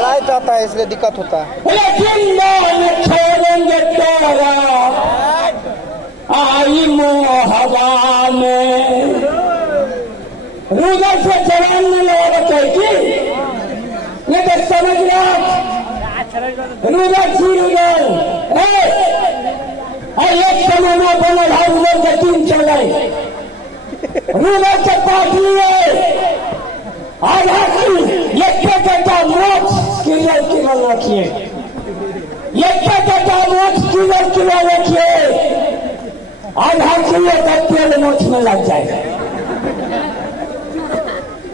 Light आता है इसलिए दिक्कत होता है। आई हवा में रुदर से जवान लगा चाहिए नहीं तो समझ लो रुदर सी रुदर एक समय में बोला भाई उधर का टीम चल रही रुदर से पार्टी है आज एक मोट किलो रखिए एक मोट किलो रखिए आधा किलो का तेल मोछ में लग जाए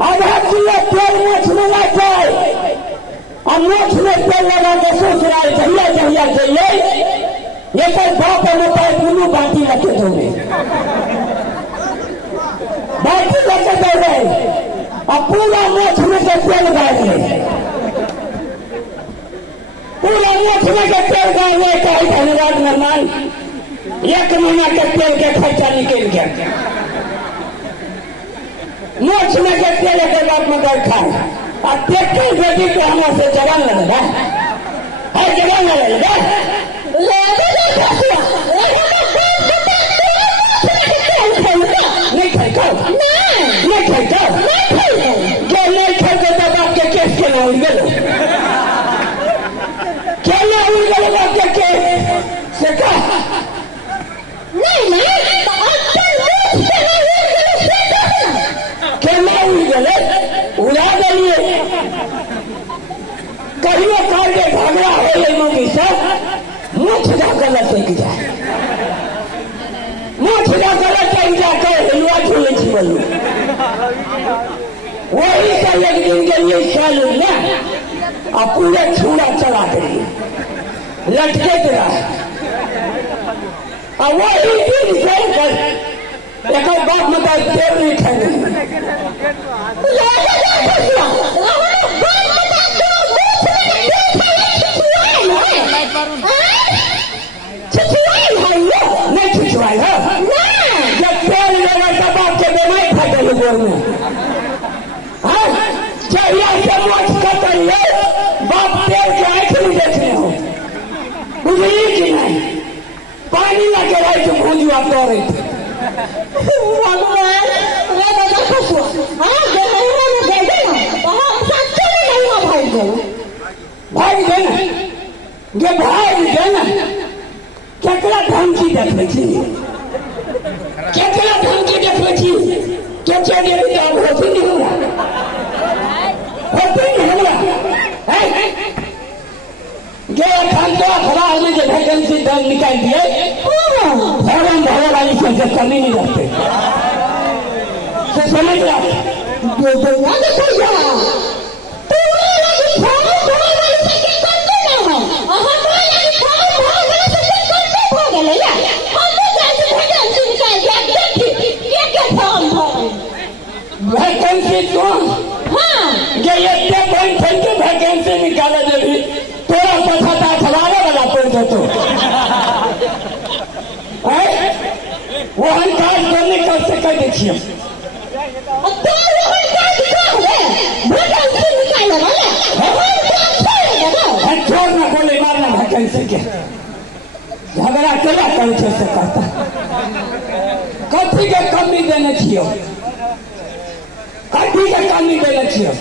आधा किलो तेल मोछ में लग जाए और मोछ में तेल लगा के ससुराल जहिया जहिया जाइए ये तो बाप होता है दोनों बाटी रखे दोगे बाटी रखे दोगे और पूरा मोछ में से तेल गाड़ ले पूरा मोछ में के तेल गाड़ने का धन्यवाद मेहमान एक महीना के तेल के खर्चा निकल गया मोछ में के तेल के बाद में गड़ खाए और ट्रैक्टर बेटी के हमारे से जवान लगेगा है जवान लगेगा नहीं खाएगा नहीं खाएगा क्या नहीं खाएगा तब आपके केस के लिए उड़ गए क्या नहीं उड़ गए आपके केस से कहा उड़ा दिए कहिए कार के झगड़ा हो मोदी साहब मुख जा गलत एक जाए मुख जा गलत एक जाकर हिलवा झूले बोलू वही से एक दिन के लिए ख्याल ना और पूरे छूड़ा चला गई लटके रहा और वही दिन से एक बात मत देर नहीं खाने नहीं छिछवाई है जब तेल लगा तब आपके बेमाई फटे गोर में चढ़िया से मोच कतल ले बाप तेल के आंख नहीं देखने हो बुझली कि नहीं पानी लगे रहे तो भूली आप दो रही थी भाई देना ये भाई देना केकरा धमकी देखने की केकरा धमकी देखने की क्या चाहिए जॉब होती नहीं हुआ गया खान तो अखबार में जो वैकेंसी दर निकाल दिए भवन भवन वाली से कमी नहीं रखते समझ रहा वैकेंसी कौन ये वैकेंसी निकाला जब तोरा पता था अखबार वाला पढ़ दो तो वो हम काज करने कर सके देखिए छोड़ ना बोले मारना वैकेंसी के झगड़ा केला करे से करता कथी के कमी देने छियो कथी के कमी देने छियो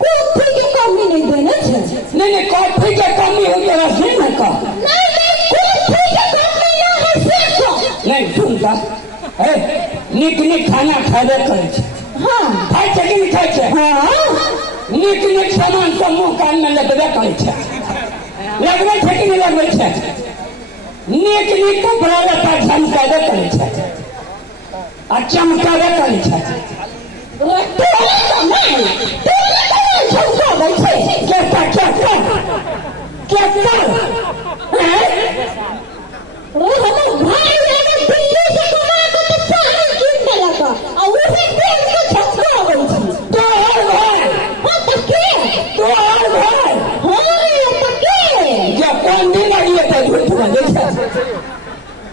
कॉफी के कमी नहीं देने छे नहीं कॉफी के कमी हो गया से ना का कॉफी के कमी ना है से को नहीं सुनता निक खाना खाबे करे छे हां खाइ छे कि नहीं खाइ छे हां निक सामान सब मुंह कान में लगबे करे छे लगबे छे कि नहीं लगबे छे निक कपड़ा लत्ता झमकाबे करे छे आ चमकाबे करे छे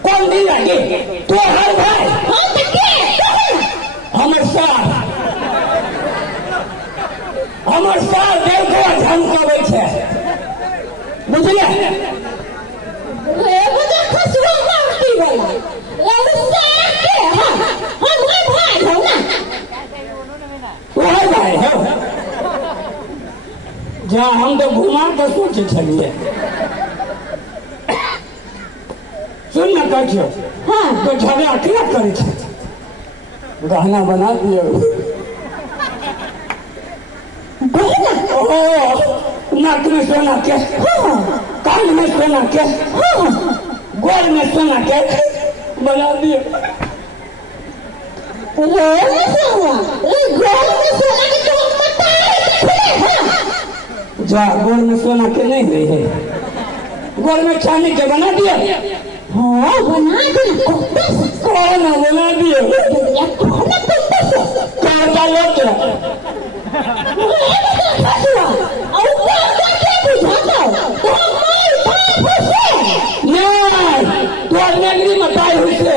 कौन नहीं लगे तो हर भाई हमर साल देखो झमकावे छे बुझले एगो तो खसवा मारती वाला लड़सा के हां हमरे भाई हो ना वही भाई हो जा हम तो घुमा के सोचे छलिए सुन ना कहियो हां तो झगड़ा क्या करे छे गहना बना दियो बहना नाक में सोना के कान में सोना के गोल में सोना के बना दियो गोल में सोना के तो मता है जा गोल में सोना के नहीं रही है गोल में चांदी के बना दिया हाँ बना दिया कौन बना दिया करता लोग तो नगरी मताई हुई से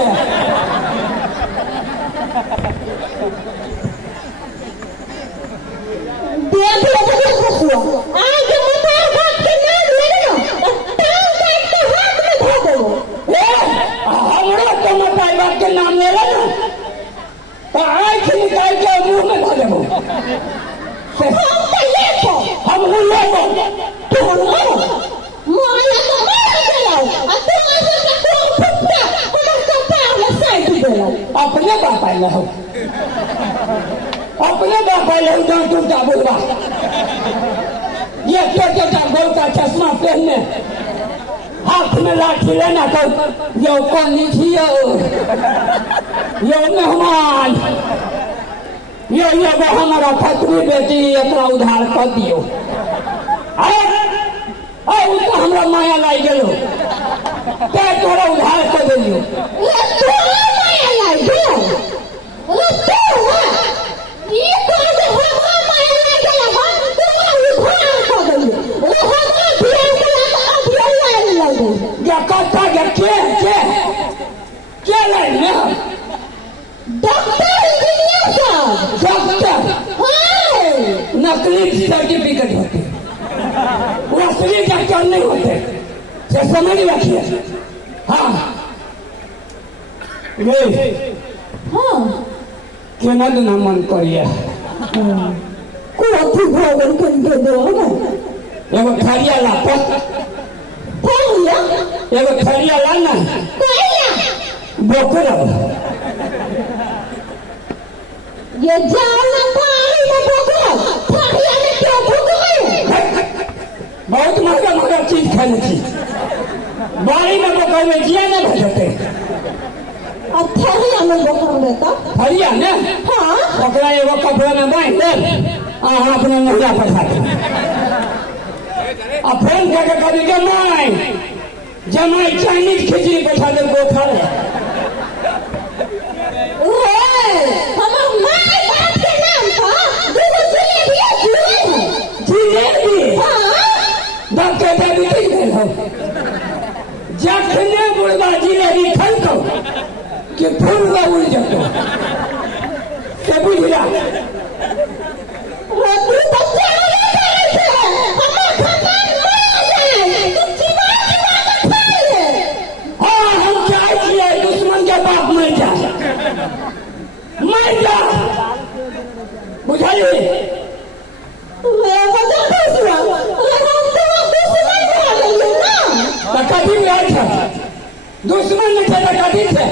हमरा तो मताई बात के नाम ले ना तो आँख निकाल के मुंह में धो देबो हम ले तो माया तो मार गया अपने बाप आए हो अपने बाप आए हो जो टूटा बोलवा ये छोटा गोल का चश्मा पहनने हाथ में लाठी लेना तो यो कौन थियो यो मेहमान यो हमारा फतरी बेटी अपना उधार कर दियो उसको हमरा माया लाई गलो तोरा उधार कर दियो क्या लाइन डॉक्टर नकली सर्टिफिकेट होते वो असली डॉक्टर नहीं होते समझ रखिए हाँ केना ना मन करिए एगो थरिया ला एगो थरिया ला ना बोकर ये जाना पानी में बोकर थरिया में क्यों बोकर बहुत महंगा चीज खाने की बाड़ी में बोकर में जिया न भेजते अब थरिया में बोकर लेता थरिया ने हाँ ओकरा एगो कपड़ा में बांध दे अपने महिला पठा दे अब फोन करके कभी के माई जमाई चाइनीज खिचड़ी बैठा दे वो खा ले जखने बुढ़वा जिलेबी खलको कि फूलवा उड़ जातो से बुझला हम चाहे छिए दुश्मन के बाप मर जा बुझलिए कभी भी आई था दुश्मन में थे कभी थे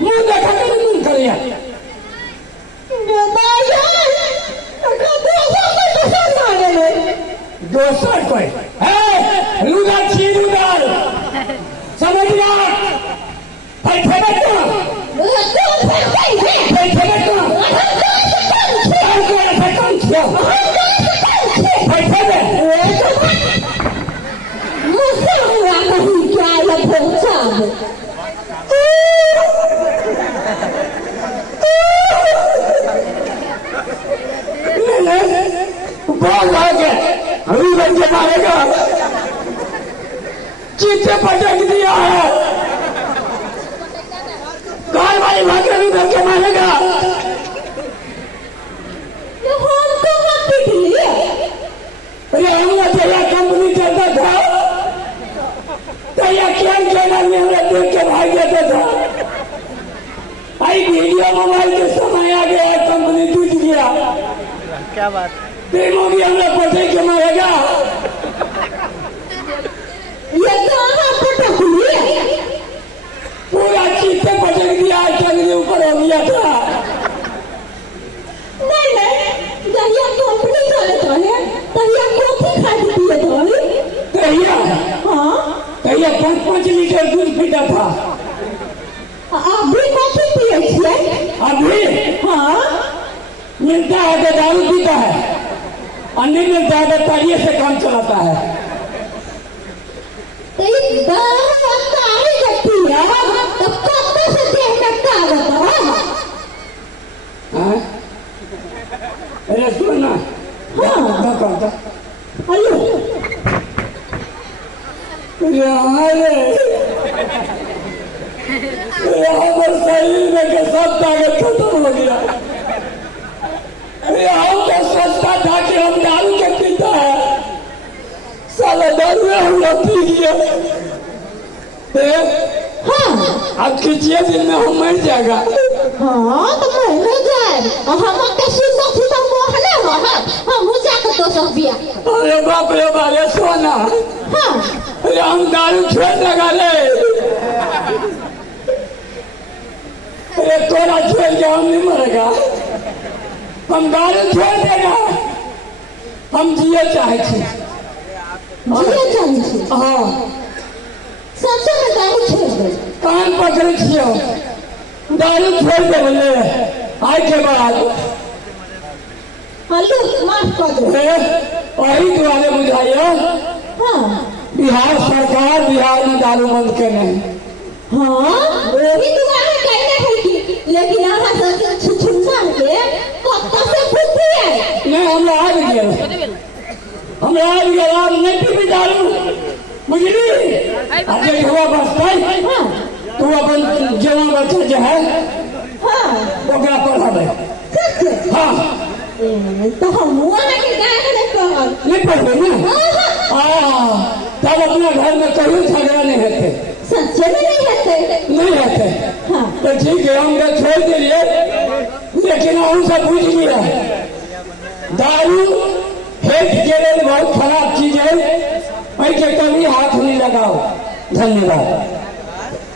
मुंह देखा के मुंह करिए दोसर कोई है रुदाल छी रुदाल समझ लिया भाई फेंक दो मारेगा चीते पटक दिया है भाई भागे भी करके मारेगा। हम तो मत पीट लिए। अरे हम तेरा कंपनी चलता था तेरा क्या चैनल में हमें देख के भाग जाता था। आई वीडियो मोबाइल के समय आ गया, कंपनी टूट गया। क्या बात? प्रेमों की हमें पटे के मारेगा। ये तो पटक लिए। पूरा चीते पटक दिया, चंगली ऊपर हो गया था। नहीं दहिया कंपनी चलत रहे, दहिया कॉफी खा पिए रहे। दहिया? हाँ। दहिया 5-5 लीटर दूध पीता था। अभी कॉफी पिए छिए? अभी? हाँ। मिलता है तो दारू पीता है, और नहीं मिलता है तो तालिए से काम चलाता है। तो ये दारू काहे जब पिया तो कब से देह में ताकत है? अरे सुनना। हाँ। करता हेलो। हमारे शरीर में के सब ताकत खत्म हो गया। अरे हम तो सोचता था कि हम दारू के पीता है, साला दारू हम लोग पी गया। हाँ। अब खींचिए दिन में हम मर जाएगा। हाँ तो मर जाए। हम के सुंदर सुंदर मोहने हो हम जाकर तो सब बिया। अरे बाप रे बारे सोना। हाँ। अरे हम दारू छोड़ देगा रे। अरे तोरा छोड़ के हम नहीं मरेगा, हम दारू छोड़ देगा। हम जिए चाहे छी। जिए चाहे छी? हाँ। सबसे में दारू छोड़ दे। कान पकड़े छियो, दारू छोड़ दे बोले आज के बाद। हेलो माफ कर दो। वही तुम्हारे बुझाइयो। हाँ। बिहार सरकार बिहार में दारू बंद करने। हाँ वही तुम्हारे कहने है कि लेकिन यहाँ से छुछुंदर के कत्ता से बुद्धि है। नहीं हमरा आ गया, हमरा आ गया। आप नहीं पी दारू बुझली। आगे हुआ बसता हाँ। तू अपन जवान बच्चा जो है हाँ ओकरा पढ़ाबे। हाँ तो हम वहाँ के गाय नहीं पढ़बे ना। तब अपने घर में कहीं झगड़ा नहीं होते। सच्चे में नहीं होते? नहीं होते। हाँ। तो ठीक है हम छोड़ दिए, लेकिन उनसे पूछ लिया दारू हेल्थ के लिए बहुत खराब चीज है, ऐसे कभी हाथ नहीं लगाओ। धन्यवाद।